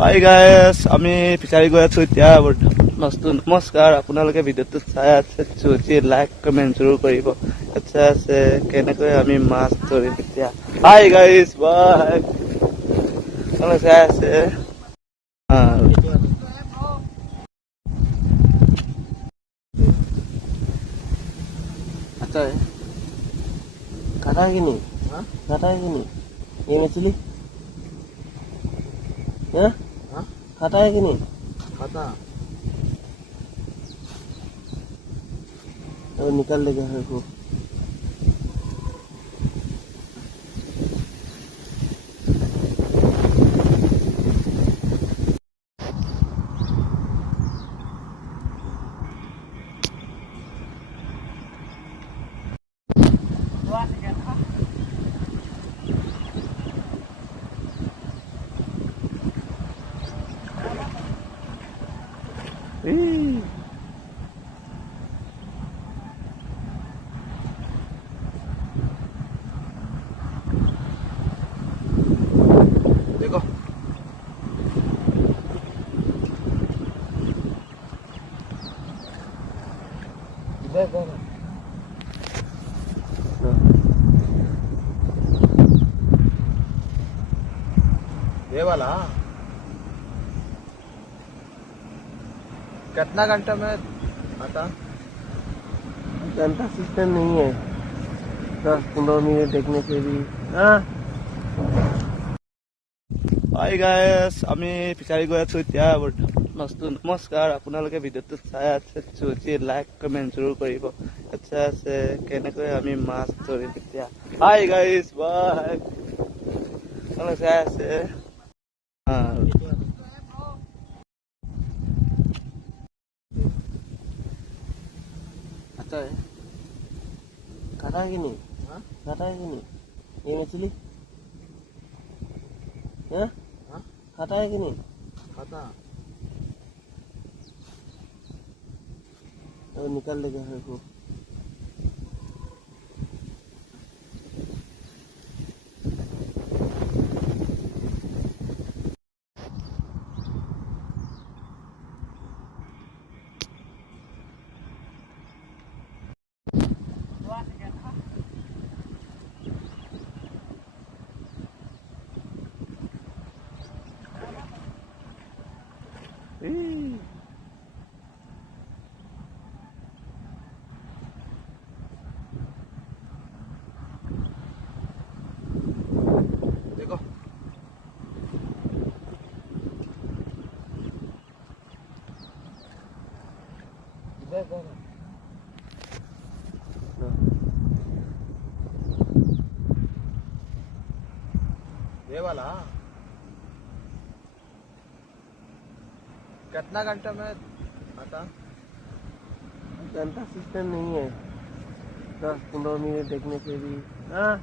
Hi guys, আমি ফিচাৰী গৈ আছো এতিয়া বস্তু। নমস্কাৰ, আপোনালোকে ভিডিঅ'টো চাই আছে যদি লাইক কমেণ্ট জৰুৰ কৰিব। আচ্ছা আছে কেনেকৈ আমি মাছ ধৰিম এতিয়া। Hi guys, bye. আপোনালোকে চাই আছে आता है काटा है कि नहीं? हाँ काटा है कि नहीं ये मछली? हाँ हाँ काटा है कि नहीं? खाता तो निकल लेगा है को देखो ये वाला कितना घंटा में आता? घंटा सिस्टम नहीं है 10-15 मिनट देखने से भी। हाँ হাই গাইছ, আমি ফিচাৰী গৈ আছো এতিয়া বস্তু। নমস্কাৰ, আপোনালোকে ভিডিঅ'টো চাই আছে যদি লাইক কমেণ্ট জৰুৰ কৰিব। আচ্ছা আছে কেনেকৈ আমি মাছ ধৰিম এতিয়া। Hi guys, bye. আপোনালোকে চাই আছে आता है काटा है कि नहीं? हाँ काटा है कि नहीं ये मछली? हाँ हाँ काटा है कि नहीं? खाता तो निकल लेगा है को देखो ये वाला कितना घंटा में आता? घंटा सिस्टम नहीं है 10-15 मिनट देखने से भी। हाँ